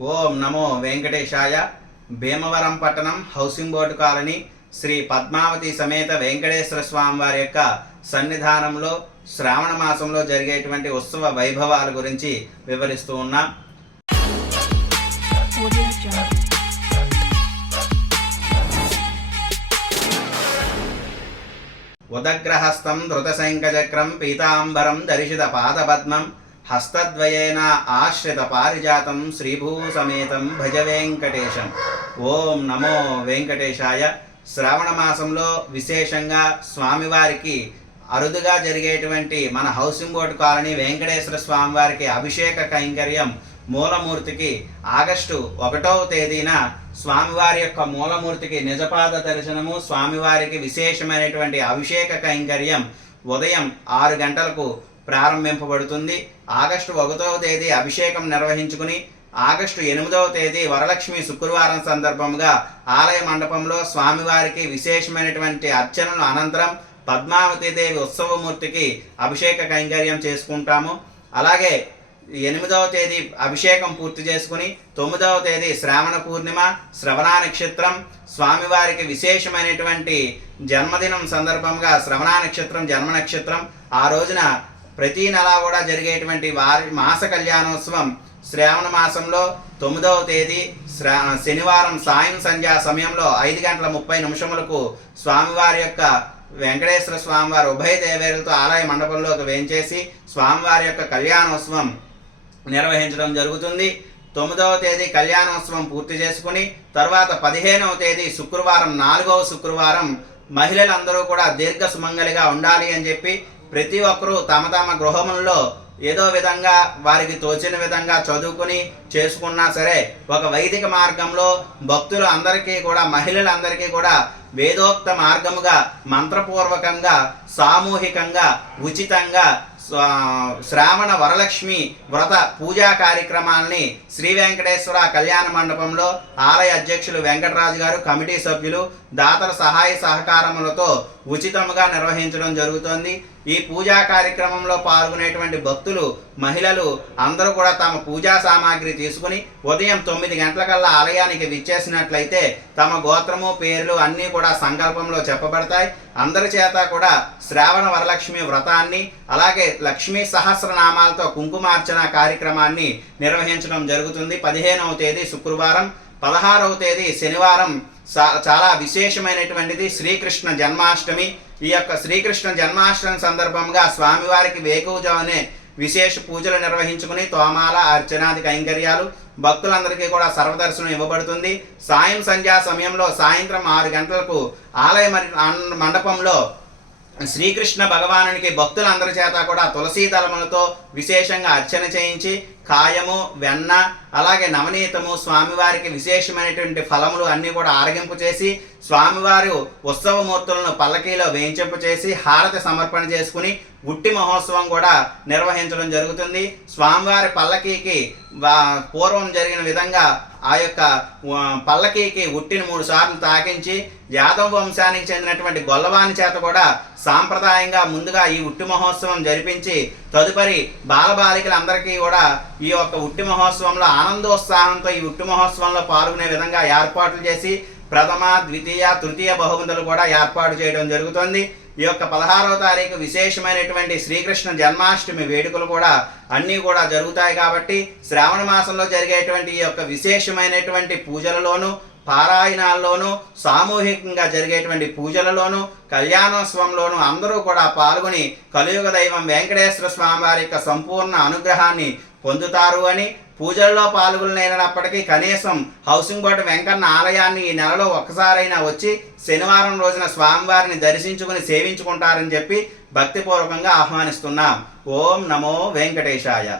ఓం నమో వెంకటేశాయ. భీమవరం పట్టణం housing board colony Shri Padmavati సమేత వెంకటేశ్వర స్వామి వారి యొక్క సన్నిధానంలో శ్రావణ మాసంలో జరిగేటువంటి ఉత్సవ వైభవాల గురించి వివరిస్తూ ఉన్నాం. ఉదగ్రహస్తం ధృతశంఖచక్రం పీతాంబరం దర్శిత పాదపద్మం హస్తద్వయేన ఆశ్రిత పారిజాతం శ్రీభూ సమేతం భజ వెంకటేశం. ఓం నమో వెంకటేశాయ. శ్రావణ మాసంలో విశేషంగా స్వామివారికి అరుదుగా జరిగేటువంటి మన హౌసింగ్ బోర్డు కాలనీ వెంకటేశ్వర స్వామివారికి అభిషేక కైంకర్యం మూలమూర్తికి ఆగస్టు 1వ తేదీన స్వామివారి యొక్క మూలమూర్తికి నిజపాద దర్శనము, స్వామివారికి విశేషమైనటువంటి అభిషేక కైంకర్యం ఉదయం 6 గంటలకు ప్రారంభింపబడుతుంది. ఆగస్టు 1వ తేదీ అభిషేకం నిర్వహించుకుని ఆగస్టు 8వ తేదీ వరలక్ష్మి శుక్రవారం సందర్భంగా ఆలయ మండపంలో స్వామివారికి విశేషమైనటువంటి అర్చనలు అనంతరం పద్మావతీదేవి ఉత్సవమూర్తికి అభిషేక కైంకర్యం చేసుకుంటాము. అలాగే 8వ తేదీ అభిషేకం పూర్తి చేసుకుని 9వ తేదీ శ్రావణ పూర్ణిమ శ్రవణ నక్షత్రం స్వామివారికి విశేషమైనటువంటి జన్మదినం సందర్భంగా శ్రవణ నక్షత్రం జన్మ నక్షత్రం. ఆ రోజున ప్రతి నెల కూడా జరిగేటువంటి వారి మాస కళ్యాణోత్సవం శ్రావణ మాసంలో 9వ తేదీ శనివారం సాయం సంధ్యా సమయంలో 5:30 స్వామివారి యొక్క వెంకటేశ్వర స్వామివారి ఉభయ దేవేరులతో ఆలయ మండపంలోకి వేంచేసి స్వామివారి యొక్క కళ్యాణోత్సవం నిర్వహించడం జరుగుతుంది. 9వ తేదీ కళ్యాణోత్సవం పూర్తి చేసుకుని తర్వాత 15వ తేదీ శుక్రవారం 4వ శుక్రవారం మహిళలందరూ కూడా దీర్ఘ సుమంగలిగా ఉండాలి అని చెప్పి ప్రతి ఒక్కరూ తమ తమ గృహముల్లో ఏదో విధంగా వారికి తోచిన విధంగా చదువుకుని చేసుకున్నా సరే ఒక వైదిక మార్గంలో భక్తులు అందరికీ కూడా మహిళలందరికీ కూడా వేదోక్త మార్గముగా మంత్రపూర్వకంగా సామూహికంగా ఉచితంగా శ్రావణ వరలక్ష్మి వ్రత పూజా కార్యక్రమాల్ని శ్రీ వెంకటేశ్వర కళ్యాణ మండపంలో ఆలయ అధ్యక్షులు వెంకటరాజు గారు, కమిటీ సభ్యులు, దాతల సహాయ సహకారములతో ఉచితంగా నిర్వహించడం జరుగుతోంది. ఈ పూజా కార్యక్రమంలో పాల్గొనేటువంటి భక్తులు మహిళలు అందరూ కూడా తమ పూజా సామాగ్రి తీసుకుని ఉదయం 9 గంటలకల్లా ఆలయానికి విచ్చేసినట్లయితే తమ గోత్రము పేర్లు అన్నీ కూడా సంకల్పంలో చెప్పబడతాయి. అందరి చేత కూడా శ్రావణ వరలక్ష్మి వ్రతాన్ని అలాగే లక్ష్మీ సహస్రనామాలతో కుంకుమార్చన కార్యక్రమాన్ని నిర్వహించడం జరుగుతుంది. 15వ తేదీ శుక్రవారం, 16వ తేదీ శనివారం చాలా విశేషమైనటువంటిది శ్రీకృష్ణ జన్మాష్టమి. ఈ యొక్క శ్రీకృష్ణ జన్మాష్టమి సందర్భంగా స్వామివారికి వేకువజామునే విశేష పూజలు నిర్వహించుకుని తోమాల అర్చనాది కైంకర్యాలు భక్తులందరికీ కూడా సర్వదర్శనం ఇవ్వబడుతుంది. సాయం సంధ్యా సమయంలో సాయంత్రం 6 గంటలకు ఆలయ మండపంలో శ్రీకృష్ణ భగవానునికి భక్తులందరి చేత కూడా తులసీ దళములతో విశేషంగా అర్చన చేయించి కాయము, వెన్న అలాగే నవనీతము స్వామివారికి విశేషమైనటువంటి ఫలములు అన్నీ కూడా ఆరగింపు చేసి స్వామివారు ఉత్సవమూర్తులను పల్లకీలో వేయించింపు చేసి హారతి సమర్పణ చేసుకుని ఉట్టి మహోత్సవం కూడా నిర్వహించడం జరుగుతుంది. స్వామివారి పల్లకీకి పూర్వం జరిగిన విధంగా ఆ యొక్క పల్లకీకి ఉట్టిని 3 సార్లు తాకించి యాదవ వంశానికి చెందినటువంటి గొల్లవాని చేత కూడా సాంప్రదాయంగా ముందుగా ఈ ఉట్టి మహోత్సవం జరిపించి తదుపరి బాలబాలికలందరికీ కూడా ఈ యొక్క ఉట్టి మహోత్సవంలో ఆనందోత్సాహంతో ఈ ఉట్టి మహోత్సవంలో పాల్గొనే విధంగా ఏర్పాట్లు చేసి ప్రథమ, ద్వితీయ, తృతీయ బహుమతులు కూడా ఏర్పాటు చేయడం జరుగుతుంది. ఈ యొక్క 16వ తారీఖు విశేషమైనటువంటి శ్రీకృష్ణ జన్మాష్టమి వేడుకలు కూడా అన్నీ కూడా జరుగుతాయి. కాబట్టి శ్రావణ మాసంలో జరిగేటువంటి ఈ యొక్క విశేషమైనటువంటి పూజలలోనూ పారాయణాల్లోనూ సామూహికంగా జరిగేటువంటి పూజలలోనూ కళ్యాణోత్సవంలోనూ అందరూ కూడా పాల్గొని కలియుగ దైవం వెంకటేశ్వర స్వామి వారి యొక్క సంపూర్ణ అనుగ్రహాన్ని పొందుతారు అని, పూజల్లో పాల్గొనలేనప్పటికీ కనీసం హౌసింగ్ బోర్డు వెంకన్న ఆలయాన్ని ఈ నెలలో ఒక్కసారైనా వచ్చి శనివారం రోజున స్వామివారిని దర్శించుకుని సేవించుకుంటారని చెప్పి భక్తిపూర్వకంగా ఆహ్వానిస్తున్నాం. ఓం నమో వెంకటేశాయ.